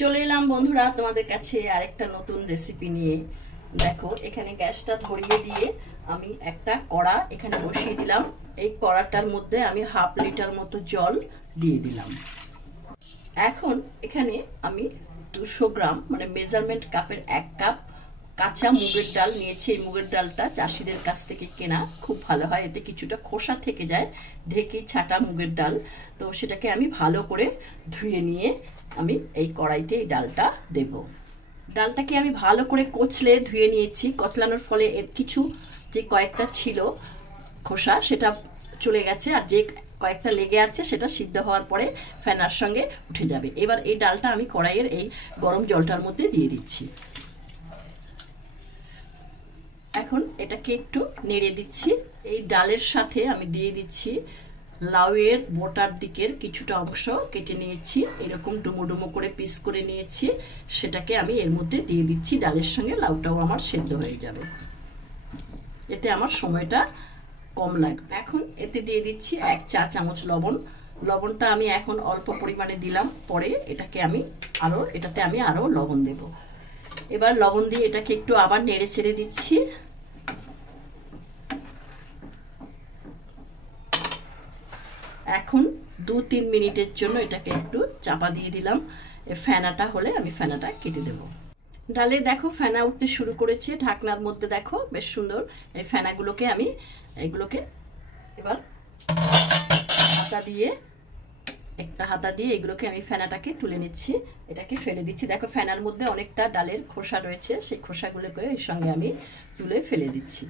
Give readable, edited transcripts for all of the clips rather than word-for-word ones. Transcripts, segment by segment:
চলে এলাম বন্ধুরা তোমাদের কাছে আরেকটা নতুন রেসিপি নিয়ে। দেখো এখানে গ্যাসটা ধরিয়ে দিয়ে আমি একটা কড়া এখানে বসিয়ে দিলাম। এই কড়াটার মধ্যে আমি হাফ লিটার মতো জল দিয়ে দিলাম। এখন এখানে আমি 200 গ্রাম মানে মেজারমেন্ট কাপের 1 কাপ কাঁচা মুগের ডাল নিয়েছি। এই মুগের ডালটা চাষিদের কাছ থেকে কেনা, খুব ভালো হয়, এতে কিছুটা খোসা থেকে যায়, ঢেকে ছাটা মুগের ডাল। তো সেটাকে আমি ভালো করে ধুয়ে নিয়ে আমি এই কড়াইতে এই ডালটা দেব। ডালটাকে আমি ভালো করে কচলে ধুয়ে নিয়েছি। কচলানোর ফলে এর কিছু যে কয়েকটা ছিল খোসা সেটা চলে গেছে, আর যে কয়েকটা লেগে আছে সেটা সিদ্ধ হওয়ার পরে ফেনার সঙ্গে উঠে যাবে। এবার এই ডালটা আমি কড়াইয়ের এই গরম জলটার মধ্যে দিয়ে দিচ্ছি। এখন এটাকে একটু নেড়ে দিচ্ছি। এই ডালের সাথে আমি দিয়ে দিচ্ছি লাউয়ের বোটার দিকের কিছুটা অংশ কেটে নিয়েছি, এরকম ডুমো ডুমো করে পিস করে নিয়েছি, সেটাকে আমি এর মধ্যে দিয়ে দিচ্ছি। ডালের সঙ্গে লাউটাও আমার সেদ্ধ হয়ে যাবে, এতে আমার সময়টা কম লাগবে। এখন এতে দিয়ে দিচ্ছি 1 চা চামচ লবণ। লবণটা আমি এখন অল্প পরিমাণে দিলাম, পরে এটাতে আমি আরো লবণ দেব। এবার লবণ দিয়ে এটাকে একটু আবার নেড়ে চেড়ে দিচ্ছি। এখন 2-3 মিনিটের জন্য এটাকে একটু চাপা দিয়ে দিলাম। ফেনাটা হলে আমি ফেনাটা কেটে দেব। ডালে দেখো ফেনা উঠতে শুরু করেছে, ঢাকনার মধ্যে দেখো বেশ সুন্দর এই ফেনাগুলোকে আমি এগুলোকে এবার একটা হাতা দিয়ে এগুলোকে আমি ফেনাটাকে তুলে নিচ্ছি। এটাকে ফেলে দিচ্ছি। দেখো ফেনার মধ্যে অনেকটা ডালের খোসা রয়েছে, সেই খোসাগুলোকে এর সঙ্গে আমি তুলে ফেলে দিচ্ছি।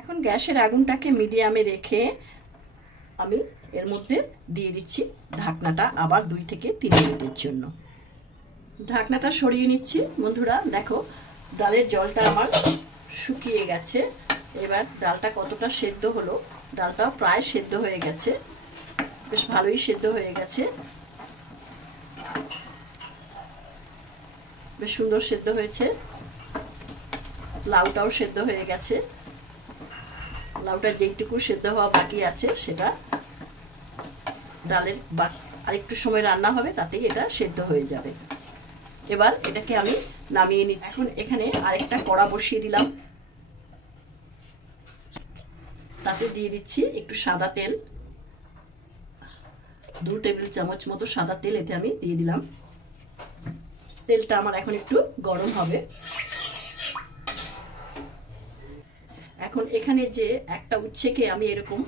এখন গ্যাসের আগুনটাকে মিডিয়ামে রেখে আমি এর মধ্যে দিয়ে দিচ্ছি ঢাকনাটা আবার 2 থেকে 3 মিনিটের জন্য। ঢাকনাটা সরিয়ে নিচ্ছি। বন্ধুরা দেখো ডালের জলটা আমার শুকিয়ে গেছে। এবার ডালটা কতটা সেদ্ধ হলো, ডালটা প্রায় সেদ্ধ হয়ে গেছে, বেশ ভালোই সেদ্ধ হয়ে গেছে, বেশ সুন্দর সেদ্ধ হয়েছে। লাউটাও সেদ্ধ হয়ে গেছে। লাউটা যেইটুকু সেদ্ধ হওয়া বাকি আছে সেটা ডালের আরেকটু সময় রান্না হবে, তাতেই এটা সেদ্ধ হয়ে যাবে। এবার এটাকে আমি নামিয়ে নিচ্ছি। এখানে আরেকটা কড়া বসিয়ে দিলাম, তাতে দিয়ে দিচ্ছি একটু সাদা তেল, 2 টেবিল চামচ মতো সাদা তেল এতে আমি দিয়ে দিলাম। তেলটা আমার এখন একটু গরম হবে। এখন এখানে যে একটা উচ্ছেকে আমি এরকম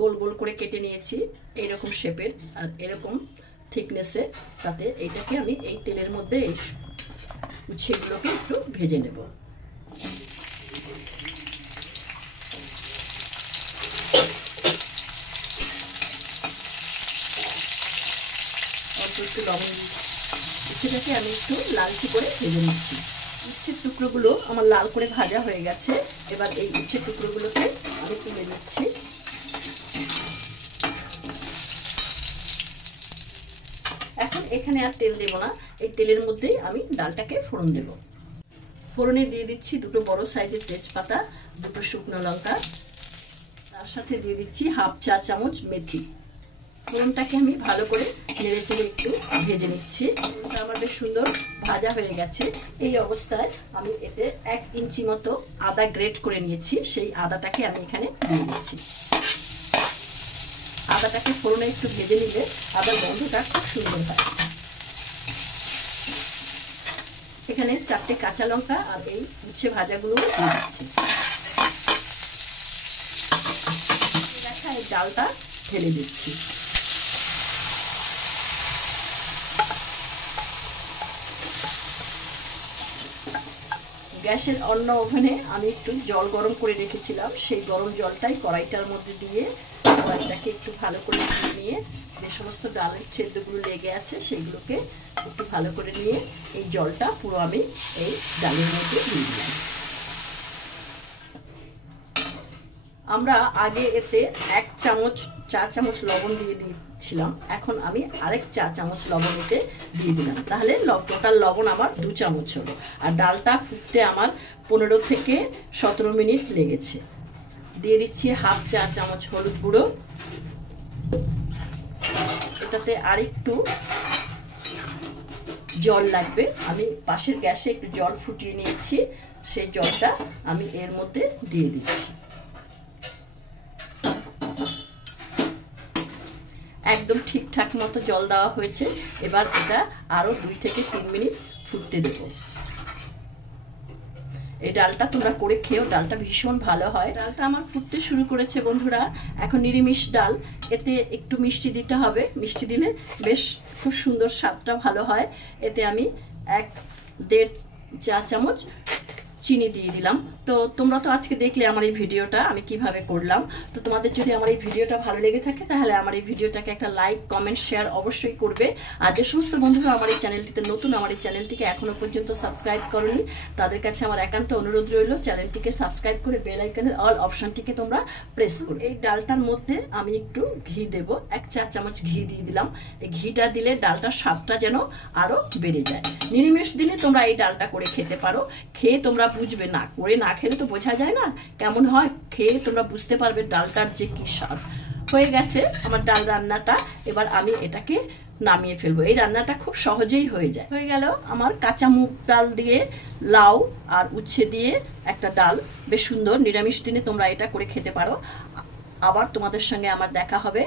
গোল গোল করে কেটে নিয়েছি, এইরকম শেপের আর এরকম থিকনেসে, তাতে এইটাকে আমি এই তেলের মধ্যে এই উচ্ছেগুলোকে একটু ভেজে নেব। অল্প একটু লবণ উচ্ছেটাকে আমি একটু লালচে করে ভেজে নিচ্ছি। উচ্ছের টুকরোগুলো আমার লাল করে ভাজা হয়ে গেছে। এবার এই উচ্ছের টুকরোগুলোকে আমি তুলে নিচ্ছি। এখন এখানে আর তেল দেব না, এই তেলের মধ্যেই আমি ডালটাকে ফোড়ন দেব। ফোড়নে দিয়ে দিচ্ছি 2 বড় সাইজের তেজপাতা, 2 শুকনো লঙ্কা, তার সাথে দিয়ে দিচ্ছি হাফ চা চামচ মেথি। ফোড়নটাকে আমি ভালো করে নেড়ে চেড়ে একটু ভেজে নিচ্ছি। ফোড়নটা আমার বেশ সুন্দর ভাজা হয়ে গেছে। এই অবস্থায় আমি এতে 1 ইঞ্চি মতো আদা গ্রেট করে নিয়েছি, সেই আদাটাকে আমি এখানে দিয়ে দিচ্ছি। আদাটাকে ফোড়নে একটু ভেজে নিলে আদার গন্ধটা খুব সুন্দর হয়। এখানে 4টে কাঁচা লঙ্কা আর এই উচ্ছে ভাজাগুলো দিয়ে দিচ্ছি। এই ডালটা ঢেলে দিচ্ছি। গ্যাসের অন্য ওভেনে আমি একটু জল গরম করে রেখেছিলাম, সেই গরম জলটাই কড়াইটার মধ্যে দিয়ে কড়াইটাকে একটু ভালো করে নিয়ে যে সমস্ত ডালের ছেদ্রগুলো লেগে আছে সেগুলোকে একটু ভালো করে নিয়ে এই জলটা পুরো আমি এই ডালের মধ্যে দিয়ে দিলাম। আমরা আগে এতে 1 চা চামচ লবণ দিয়ে দিয়েছিলাম, এখন আমি আরেক চা চামচ লবণ এতে দিয়ে দিলাম, তাহলে টোটাল লবণ আমার 2 চামচ হলো। আর ডালটা ফুটতে আমার 15 থেকে 17 মিনিট লেগেছে। দিয়ে দিচ্ছি হাফ চা চামচ হলুদ গুঁড়ো। এটাতে আরেকটু জল লাগবে, আমি পাশের গ্যাসে একটু জল ফুটিয়ে নিয়েছি, সেই জলটা আমি এর মধ্যে দিয়ে দিচ্ছি। একদম ঠিকঠাক মতো জল দেওয়া হয়েছে। এবার এটা আরো 2 থেকে 3 মিনিট ফুটতে দেব। এই ডালটা তোমরা করে খেও, ডালটা ভীষণ ভালো হয়। ডালটা আমার ফুটতে শুরু করেছে বন্ধুরা। এখন নিরামিষ ডাল, এতে একটু মিষ্টি দিতে হবে, মিষ্টি দিলে বেশ খুব সুন্দর স্বাদটা ভালো হয়। এতে আমি 1.5 চা চামচ চিনি দিয়ে দিলাম। তো তোমরা তো আজকে দেখলে আমার এই ভিডিওটা আমি কিভাবে করলাম। তো তোমাদের যদি আমার এই ভিডিওটা ভালো লেগে থাকে তাহলে আমার এই ভিডিওটাকে একটা লাইক কমেন্ট শেয়ার অবশ্যই করবে। আর যে সমস্ত বন্ধুরা আমার এই চ্যানেলটিতে নতুন, আমার এই চ্যানেলটিকে এখনো পর্যন্ত সাবস্ক্রাইব করনি, তাদের কাছে আমার একান্ত অনুরোধ রইল চ্যানেলটিকে সাবস্ক্রাইব করে বেল আইকনের অল অপশনটিকে তোমরা প্রেস করো। এই ডালটার মধ্যে আমি একটু ঘি দেব, 1 চা চামচ ঘি দিয়ে দিলাম। এই ঘিটা দিলে ডালটার স্বাদটা যেন আরো বেড়ে যায়। নিরামিষ দিনে তোমরা এই ডালটা করে খেতে পারো, খেয়ে তোমরা বুঝবে, না করে না খেলে তো বোঝা যায় না কেমন হয়, খেয়ে তোমরা বুঝতে পারবে ডালটার যে কি স্বাদ। হয়ে গেছে আমার ডাল রান্নাটা, এবার আমি এটাকে নামিয়ে ফেলবো। এই রান্নাটা খুব সহজেই হয়ে যায়। হয়ে গেল আমার কাঁচা মুগ ডাল দিয়ে, লাউ আর উচ্ছে দিয়ে একটা ডাল, বেশ সুন্দর। নিরামিষ দিনে তোমরা এটা করে খেতে পারো। আবার তোমাদের সঙ্গে আমার দেখা হবে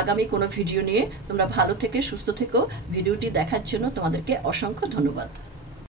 আগামী কোনো ভিডিও নিয়ে। তোমরা ভালো থেকে সুস্থ থেকো। ভিডিওটি দেখার জন্য তোমাদেরকে অসংখ্য ধন্যবাদ।